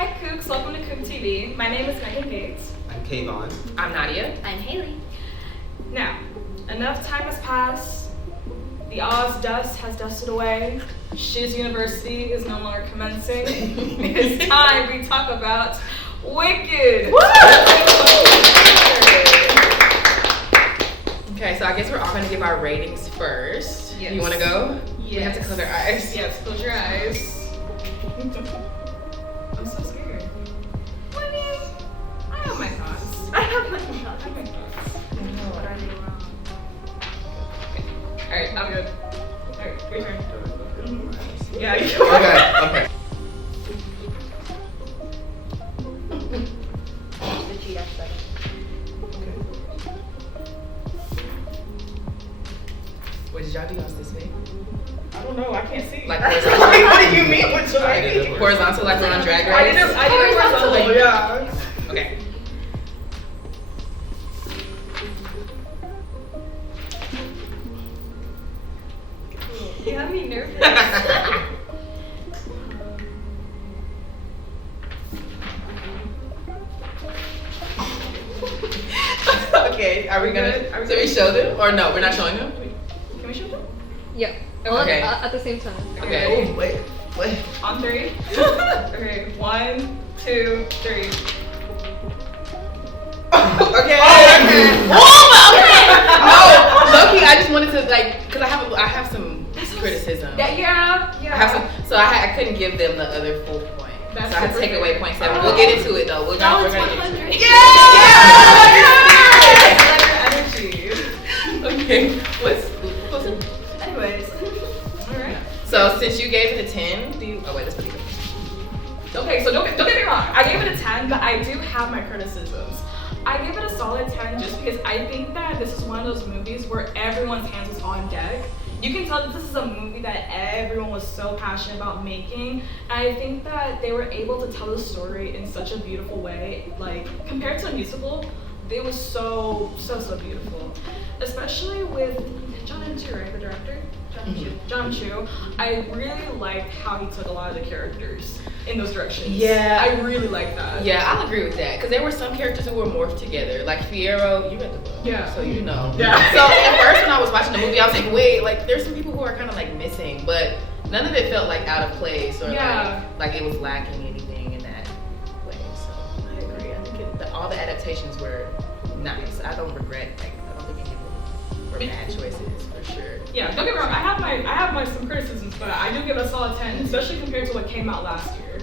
Hi Coogs, welcome to CoogTV. My name is Megan Gates. I'm Kaivon. I'm Nadiya. I'm Haley. Now, enough time has passed. The Oz dust has dusted away. Shiz University is no longer commencing. It's time we talk about Wicked. Okay, so I guess we're all going to give our ratings first. Yes. You want to go? Yes. We have to close our eyes. Yes, close your eyes. I'm so scared. What is? I have my thoughts. I have my thoughts. What are they wrong? Okay. Alright, I'm good. Alright, your turn. Yeah, you Okay. The cheat episode. What did y'all do yours this week? I don't know, I can't see. Like horizontal? What do you mean with your I did it. Horizontal, like we're on Drag Race? I did it horizontal, yeah. Okay. You have me nervous. Okay, are we gonna? Are we So we good? show them, or no? We're not showing them. Can we show them? Yeah. Okay. At the same time. Okay. Oh, wait. On three? Okay, 1, 2, 3. Okay. No, Loki. I just wanted to cause I have some criticism. Yeah. I have some, so I couldn't give them the other full point. That's So I had to super take away fair. 0.7. We'll get into it though. We're That gonna was get into 100. it. Energy. Okay. What's Anyways. Alright. so since you gave it a 10, do you? Oh wait, let's put it. Okay, so don't get me wrong. I gave it a 10, but I do have my criticisms. I give it a solid 10 just because I think that this is one of those movies where everyone's hands was on deck. You can tell that this is a movie that everyone was so passionate about making. And I think that they were able to tell the story in such a beautiful way. Like, compared to a musical, it was so beautiful. Especially with John Chu, right? The director? John Chu. I really liked how he took a lot of the characters in those directions. Yeah. I really like that. Yeah, I'll agree with that because there were some characters who were morphed together. Like Fiero, you read the book, Yeah. so you know. Yeah. So at first when I was watching the movie, I was like, wait, like there's some people who are kind of like missing, but none of it felt like out of place or like it was lacking anything in that way. So I agree. I think all the adaptations were nice. I don't regret. I don't think any of them were bad choices for sure. Yeah, don't get me wrong. I have my some criticisms, but I do give it a solid 10, especially compared to what came out last year.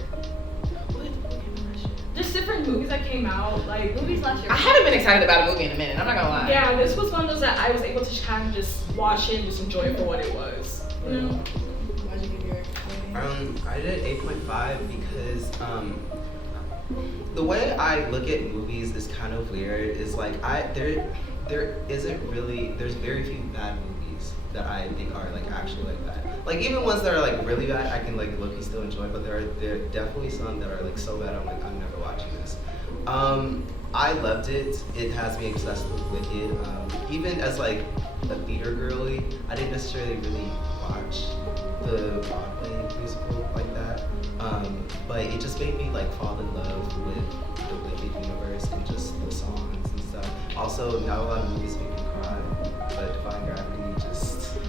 Just different movies that came out, like Movies last year. I haven't been excited about a movie in a minute. I'm not gonna lie. yeah, this was one of those that I was able to kind of just watch it and just enjoy it for what it was. You know? Why'd you give your rating? I did 8.5 because the way I look at movies is kind of weird. Is like there isn't really, there's very few bad movies that I think are like actually like bad. Like even ones that are like really bad, I can like look and still enjoy. But there are definitely some that are like so bad I'm like I'm never watching this. I loved it. It has me obsessed with Wicked. Even as like a theater girly, I didn't necessarily really watch the Broadway musical like that. But it just made me like fall in love with the Wicked universe and just the songs and stuff. Also, not a lot of movies make me cry, but Defying Gravity just. So,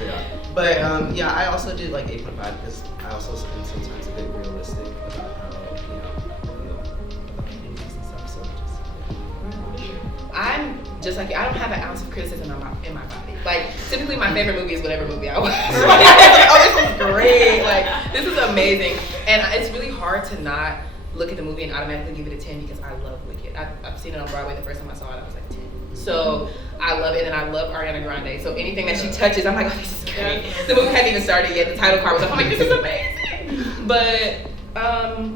yeah. But yeah, I also did like 8.5 because I also am sometimes a bit realistic about how you know about movies and stuff. So just I'm just like you. I don't have an ounce of criticism in my body. Like typically, my favorite movie is whatever movie I watch. Like, oh, this is great. Like this is amazing, and it's really hard to not look at the movie and automatically give it a 10 because I love Wicked. I've seen it on Broadway. The first time I saw it, I was like 10. So I love it, and I love Ariana Grande. So anything that she touches, I'm like, oh, this is great. The movie hadn't even started yet. The title card was up. I'm like, this is amazing. But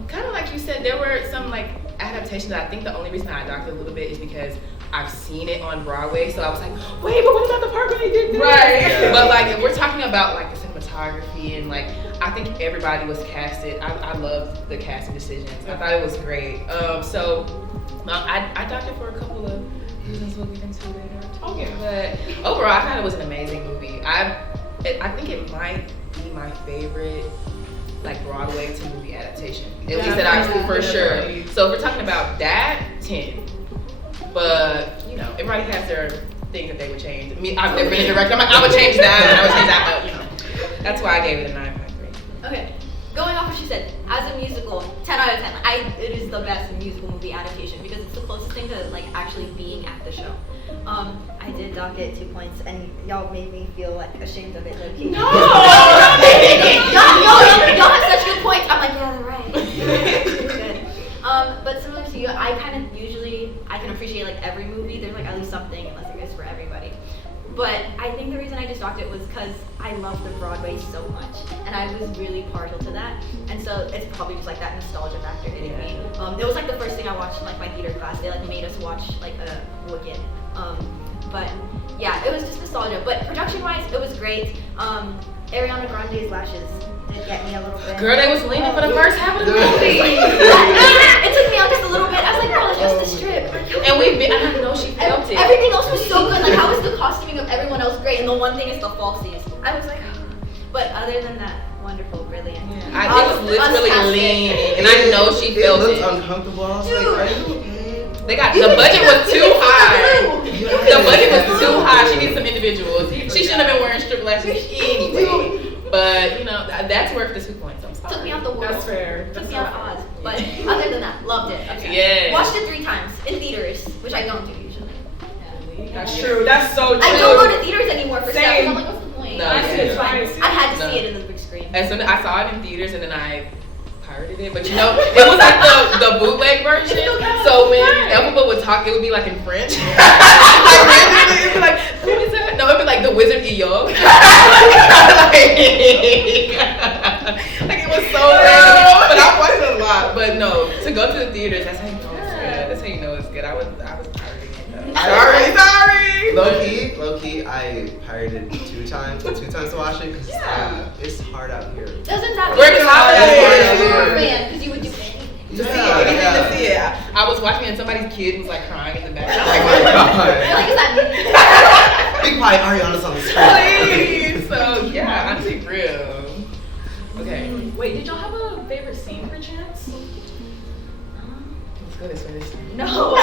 kind of like you said, there were some like adaptations. I think the only reason I docked it a little bit is because I've seen it on Broadway. So I was like, wait, but what about the part where they did this? Right. Yeah. But like, if we're talking about like the cinematography and like, I think everybody was casted. I loved the casting decisions. I thought it was great. I docked it for a couple of reasons we'll get into later. Oh yeah. But overall, I thought it was an amazing movie. I think it might be my favorite like Broadway to movie adaptation. At least at our school for sure. So if we're talking about that, 10. But you know, everybody has their things that they would change. Me, I've never been a director. I'm like, I would change that. I would change that. But you know, that's why I gave it a 9.3. Okay. Going off what she said, as a musical, 10 out of 10. It is the best musical movie adaptation because it's the closest thing to like actually being at the show. I did dock it 2 points, and y'all made me feel like ashamed of it. Like, No! y'all have such good points. I'm like, yeah, they're right. Good. But similar to you, I can appreciate like every movie. There's like at least something, unless it is for everybody. But I think the reason I just docked it was because I love the Broadway so much, and I was really partial to that, and so it's probably just like that nostalgia factor in me. It was like the first thing I watched in like my theater class. They like made us watch like Wicked. But yeah, it was just nostalgia. But production-wise, it was great. Ariana Grande's lashes did get me a little bit. Girl, they was leaning for the first half of the movie. It took me out just a little bit. I was like, girl, it's just the strip. And I didn't know she felt it. Everything else was so good. Like, how was the costuming of everyone else great? And the one thing is the falsies. I was like, but other than that, wonderful, brilliant. Yeah. It was literally leaning, and I know she felt it. It looked uncomfortable. I was like, are you? The budget was too high. The budget was too high. She needs some individuals. She shouldn't have been wearing strip lashes anyway. But you know, that's worth the 2 points. I'm sorry. Took me out the world. That's fair. Took me out of Oz. But other than that, loved it. Okay. Yeah. Watched it 3 times in theaters, which I don't do usually. That's true. That's so true. I don't go to theaters anymore for stuff. Same. I'm like, what's the point? No, I see it yeah. twice. I had to see it in the big screen. And so I saw it in theaters, and then I pirated it. But you know, it was like the bootleg version. So when Elphaba would talk, it would be like in French. Like randomly, it'd be like, who is that? No, it'd be like the Wizard Eog. Like it was so random. But I watched it a lot. But no, to go to the theaters, that's how you know it's good. That's how you know it's good. I was pirating it though. Sorry. Low key, I pirated 2 times to watch it because it's hard out here. Doesn't that We're mean college. you were a fan because you would do anything? To see it. I was watching and somebody's kid was like crying in the back. Oh my god. You're like, is that me? Big Pie Ariana's on the screen. Please. So yeah, I'm being real. Okay. Wait, did y'all have a favorite scene perchance? Let's go this way this time. No.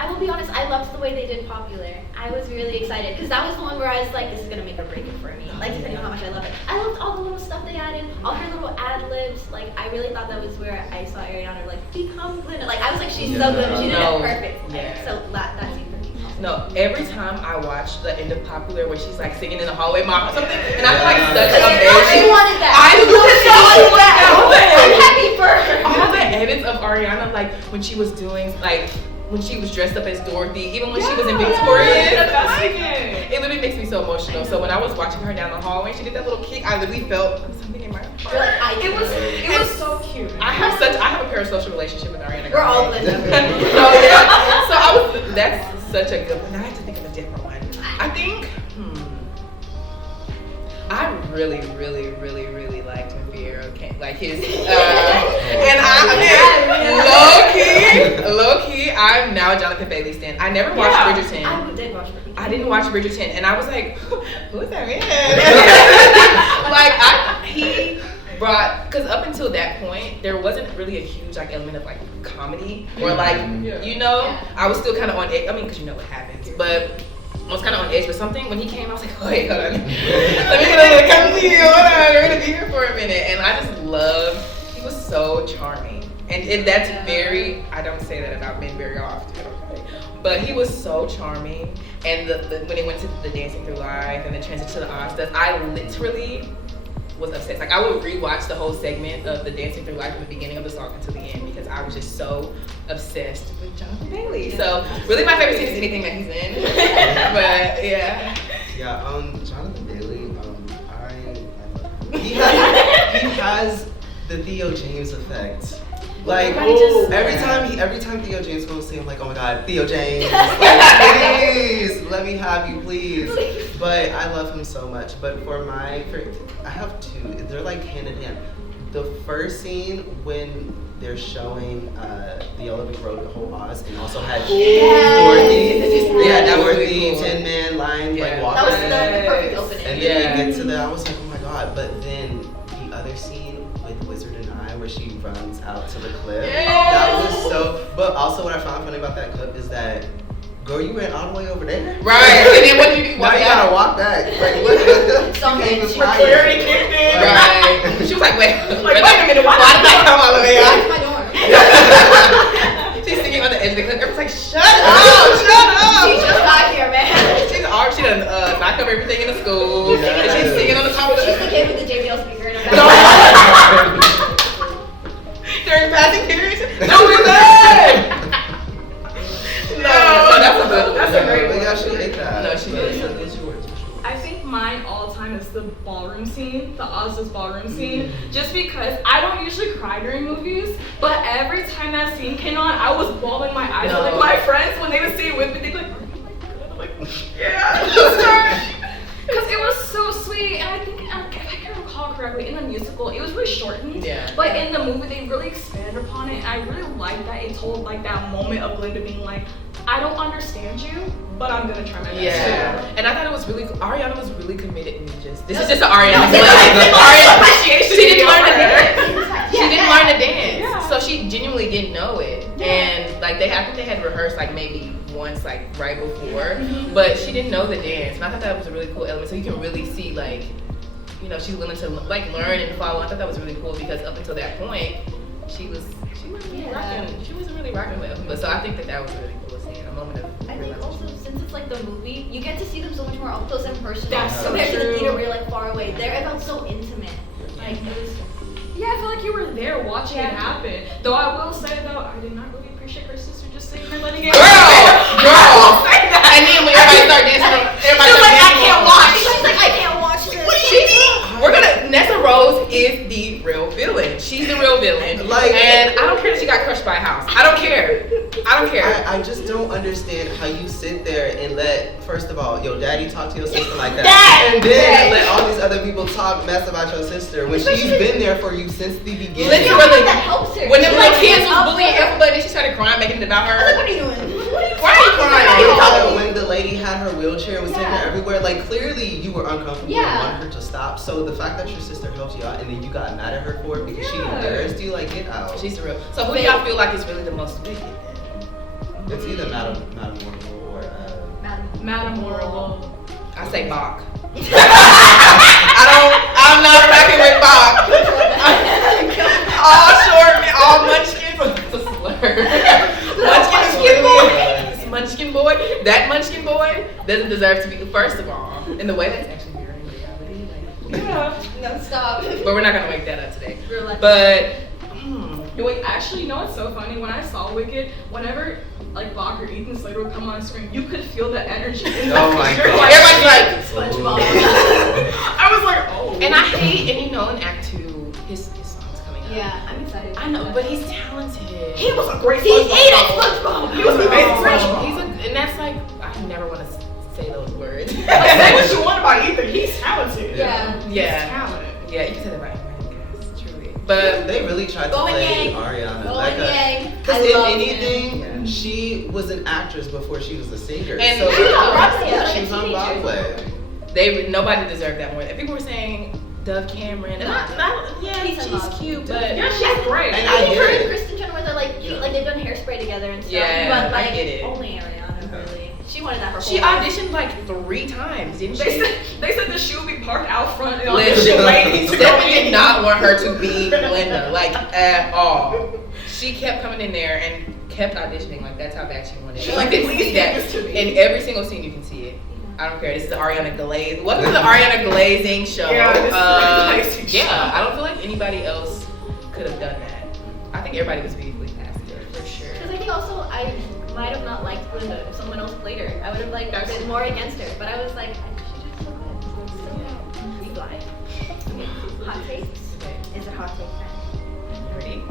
I will be honest, I loved the way they did Popular. I was really excited because that was the one where I was like, this is gonna make or break it for me. Like, depending on how much I love it. I loved all the little stuff they added, all her little ad libs. Like, I really thought that was where I saw Ariana like become Glinda. Like, I was like, she's so good. She did it perfect. Yeah. So that scene for me. No, every time I watch the end of Popular where she's like singing in the hallway, mom or something, and I feel like such a I wanted that. I wanted that. I'm happy for her. All the edits of Ariana, like when she was doing like when she was dressed up as Dorothy, even when she was in Victorious. It literally makes me so emotional. So when I was watching her down the hallway, she did that little kick. I literally felt something in my heart. It was so cute. I have a parasocial relationship with Ariana. We're all Glinda. Oh yeah. So that's such a good one. Now I have to think of a different one. I think. I really liked Veer, like his, and low key, I'm now a Jonathan Bailey stan. I never watched Bridgerton. I did watch Bridgerton. I didn't watch Bridgerton, and I was like, who is that man? He brought, because up until that point, there wasn't really a huge like element of like comedy or like, you know, I was still kind of on edge. I mean, because you know what happens, but I was kind of on edge with something. When he came, I was like, wait, hold on. Let me get a comedy. Hold on, we're gonna be here for a minute. And I just loved, he was so charming. And that's very, I don't say that about men very often, okay? But he was so charming. And when it went to the Dancing Through Life and the transition to the Oz stuff, I literally was obsessed. Like I would rewatch the whole segment of the Dancing Through Life from the beginning of the song until the end because I was just so obsessed with Jonathan Bailey. So really my favorite scene is anything that he's in. But yeah. Yeah, Jonathan Bailey, he has the Theo James effect. Like every time Theo James goes to see him, like, oh my god, Theo James, like, please let me have you, please. But I love him so much. But I have 2. They're like hand in hand. The first scene when they're showing the Yellow Brick Road to Whole Oz and also had Dorothy. Yeah, that was the 10-man line like walking. That was the perfect opening. And then you get to that, I was like, oh my god. But then the other scene with Wizard and I where she runs out to the cliff. That was so, but also what I found funny about that clip is that girl, you ran all the way over there? Right. And then what did you do? Now you gotta walk back. Like, what? Something was she right. Clearly kicked in. Right. She was like, wait a minute, why did I come all the way That's out? my dorm. She's sitting on the edge of the cliff. Everyone's like, shut up, shut up. She just got here, man. She done knocked over everything in the school. And she's singing on the top of the She's the kid with the JBL speaker in her back. during passing periods. No, we're good. No, that's a good one. That's a great one. Yeah, she ate that. No, she didn't. I think mine all time is the ballroom scene, the Oz's ballroom scene. Just because I don't usually cry during movies, but every time that scene came on, I was bawling my eyes out. Like my friends, when they would see it with me, they'd be like, I'm like, yeah. Because it was so sweet, and I think, if I can recall correctly, in the musical, it was really shortened. Yeah. But in the movie, they really expanded upon it, and I really liked that it told like that moment of Glinda being like, I don't understand you, but I'm gonna try my best. Yeah, and I thought it was really cool. Ariana was really committed in just. This is just an No, Ariana. appreciation. She didn't learn to dance. She didn't learn to dance, Yeah. so she genuinely didn't know it. Yeah. And like I think they had rehearsed like maybe once, like right before, but she didn't know the dance, and I thought that was a really cool element. So you can really see like, you know, she's willing to like learn and follow. I thought that was really cool because up until that point, she wasn't really rocking. She wasn't really rocking with him. But so I think that was really cool to see a moment of. I think also since it's like the movie, you get to see them so much more up close and personal That's so compared to the true. theater where you're like far away. There, it felt so intimate. Like it was. Yeah, I feel like you were there watching it happen. Though I will say though, I did not really appreciate her sister just sitting there letting it Girl, and then when everybody started dancing, everybody started dancing. I can't watch. She's like, I can't watch this. Nessa Rose is the real villain. She's the real villain. Like, and I don't care that she got crushed by a house. I don't care. I just don't understand how you sit there and let, first of all, your daddy talk to your sister like that. And then let all these other people talk mess about your sister when she's been there for you since the beginning. Literally. That helps her. When them She's little like, kids was up bullying there. everybody, then she started crying, making it about I was like, her. what are you doing? Why are you crying? When the lady had her wheelchair and was taking her everywhere, like clearly you were uncomfortable and wanted her to stop. So the fact that your sister helped you out and then you got mad at her for it because she embarrassed you, like, get out. She's the real. So who do y'all feel like is really the most wicked? It's either Madam Morgul or Madam Horrible. I say Bach. I'm not rocking with Bach. All short, all munchkin. It's a slur. Munchkin boy. Munchkin boy. That Munchkin boy doesn't deserve to be. First of all, in the way that's actually very reality. Yeah. No, stop. But we're not gonna make that up today. Real life. But Wait, actually, you know what's so funny? When I saw Wicked, whenever like Bach or Ethan Slater would come on screen, you could feel the energy in Oh the my picture. God. everybody's like, SpongeBob. I was like, oh. and I hate, and you know, in Act 2, his song's coming up. Yeah, I'm excited. I know, but he's talented. He was a great He ate SpongeBob. at SpongeBob. He was an amazing He's SpongeBob. and that's like, I never want to say those words. Like, say what you want about Ethan, he's talented. Yeah. He's Yeah. talented. Yeah, you can say that about anybody, guys, truly. But they really tried to Going play Yang. Ariana Going like a. Yang. Because I if love anything, him. she was an actress before she was a singer. And so she was on Broadway, yeah, like she was on teenager. Broadway. nobody deserved that more. And people were saying Dove Cameron, and yeah, Peace and she's love. cute, but Yeah, she's great. And I I think get her and it. Kristen Chenoweth are like cute, like they've done Hairspray together and stuff. Yeah, but I like get it. only Ariana really. She wanted that for she whole life. auditioned like 3 times, didn't They she? said that she would be parked out front and Listen, waiting to go Stephanie in. did not want her to be Glinda, like at all. She kept coming in there and kept auditioning, like that's how bad she wanted it. She's You like, can "Please see give that this to me." in every single scene. You can see it. I don't care. This is the Ariana Glaze. Welcome to the Ariana Glazing show. Yeah, this is the Glazing show. Yeah, I don't feel like anybody else could have done that. I think everybody was beautifully casted for sure. Because I think also I might have not liked Glinda if someone else played her. I would have like That's- been more against her. But I was like, she's just so good. So good. Be blind. Okay. Hot takes? Is it hot take time? Ready?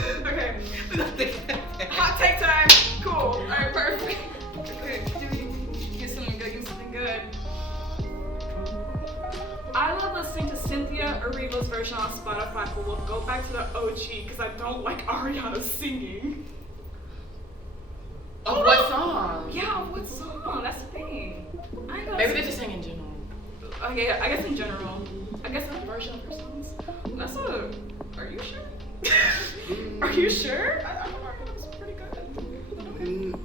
Okay. we'll go back to the OG because I don't like Ariana singing. Of what song? Yeah, what song? That's the thing. Maybe they're just saying in general. Okay, I guess in general. I guess a version of her songs. That's a. Are you sure? Are you sure? I thought Ariana was pretty good.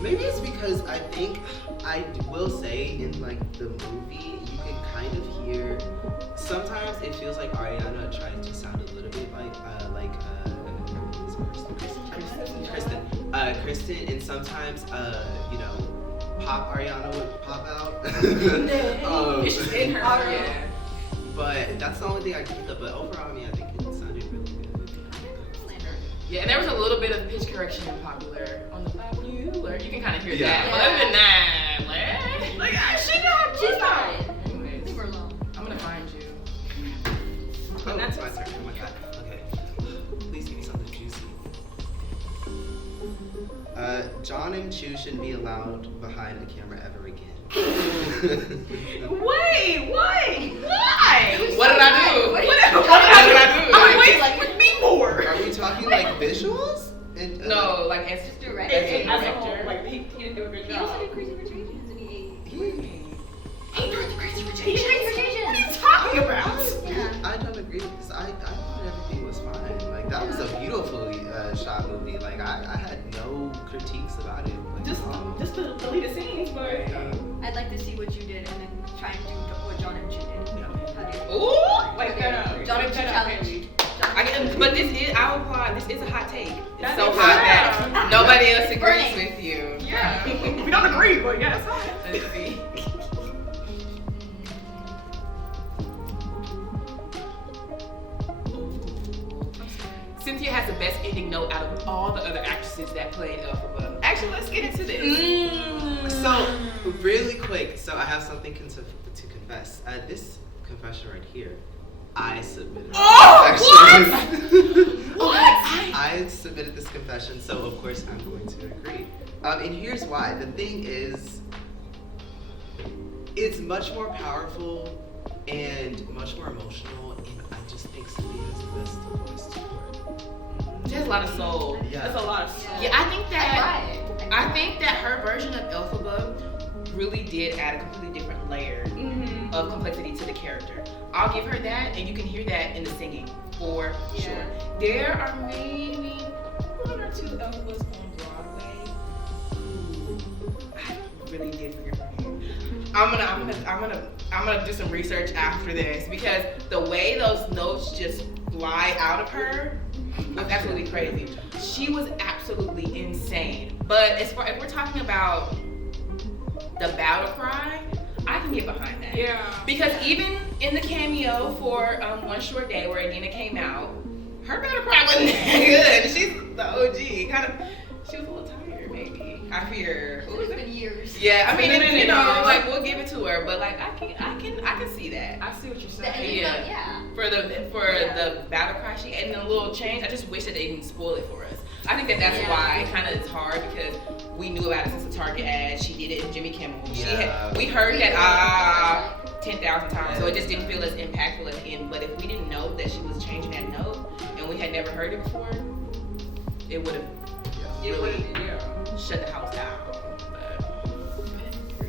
Maybe it's because I think I will say in like the movie you can kind of hear. Sometimes it feels like Ariana tries to sound a little bit like Kristen, and sometimes you know, pop Ariana would pop out. It's just in her. Yeah. But that's the only thing I can think of. But overall, I mean, I think it sounded really good. Yeah, and there was a little bit of pitch correction in Popular on the Popular. You can kind of hear Yeah. that. But other than that, like I should have. She's fine. Anyways, Leave her alone. I'm gonna find you. Oh, that's my turn. Oh my god. Okay. Please give me something juicy. John and Chu shouldn't be allowed behind the camera ever again. Wait, why? What did I do? What did I do? Wait, like, with me more. Are we talking like visuals? And, No, like as Just direct. as a As a whole, director. like, he didn't do a good He also job. did Crazy Rich Asians and he He did Crazy Rich Crazy Rich Asians. Asians. What are you talking about? Yeah. I don't agree because I thought everything was fine. Like that was a beautifully shot movie. Like I had no critiques about it. Like, Just the deleted scenes, but. I'd like to see what you did and then try and do what John and Chu did. How do you? Ooh. Like that. John and Chu that challenge. But this is, I will apply, this is a hot take. It's That so is hot hot. that nobody else agrees Burning. with you. Yeah. We don't agree, but yes. Let's see. Cynthia has the best ending note out of all the other actresses that played Elphaba. Actually, let's get into this. So really quick. So I have something to confess. This confession right here, I submitted. What? I submitted this confession, so of course I'm going to agree. And here's why. The thing is, it's much more powerful and much more emotional, and I just think Cynthia has the best voice to it. She has a lot of soul. Yeah. That's a lot of stuff. Yeah, I think that I I think that her version of Elphaba really did add a completely different layer of complexity to the character. I'll give her that, and you can hear that in the singing for sure. There are maybe one or two Elphabas on Broadway who I really did forget her name. I'm gonna do some research after this because the way those notes just fly out of her was absolutely crazy. She was absolutely insane. But as far if we're talking about the battle cry, I can get behind that. Yeah. Because even in the cameo for One Short Day where Adina came out, her battle cry wasn't that good. She's the OG. She was a little tired, maybe. I fear. It's been years. Yeah, I mean, It's been you know, years. like we'll give it to her, but like I can see that. I see what you're The saying. ending Yeah. note, yeah. For the battle cry, she added a little change. I just wish that they didn't spoil it for us. I think that's Yeah. why it kind of is hard because we knew about it since the Target ad. She did it in Jimmy Kimmel. Yeah. We heard that 10,000 times, so it just didn't feel as impactful at the end. But if we didn't know that she was changing that note and we had never heard it before, it would have really shut the house down. But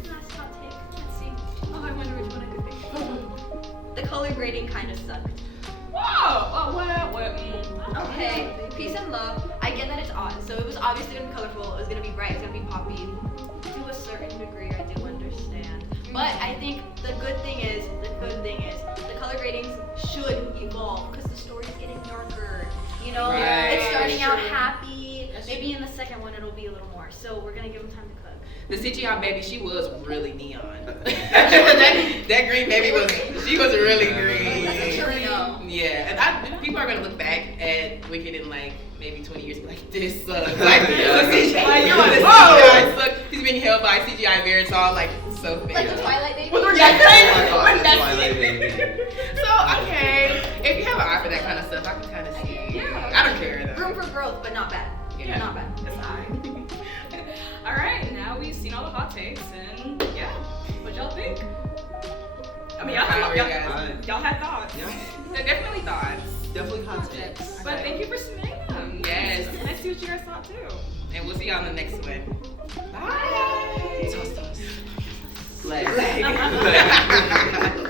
Last hot take. Let's see. Oh, I wonder which one I could pick. The color grading kind of sucked. Whoa! Oh, what? Okay, peace and love. I get that it's odd. So it was obviously gonna be colorful. It was gonna be bright. It's gonna be poppy. To a certain degree, I do understand. But I think the good thing is the color gradings should evolve because the story's getting darker. You know, Right. it's starting out True. happy. That's Maybe in the second one it'll be a little more. So we're gonna give them time to cook. the CGI baby, she was really neon. that green baby was really green. Actually, no. Yeah, and people are gonna look back at Wicked in like maybe 20 years and be like, this sucks. Like, the CGI, You're like, the whoa. CGI sucks. He's being held by CGI bear. It's all like so fake. Like the Twilight baby. With her Oh neck my thing? God, With that's that why they thing? made me. So okay, if you have an eye for that kind of stuff, I can kind of see. Yeah. I don't care though. Room for growth, but not bad. Yeah. Not bad. It's fine. All right, now we've seen all the hot takes, and yeah, what y'all think? I mean, Alright, y'all had thoughts. Yeah. They're definitely thoughts. Definitely hot takes. But thank you for submitting them. Yes. Let's see what you guys thought too. And we'll see y'all on the next one. Bye. Toast, toast. Leg. Leg.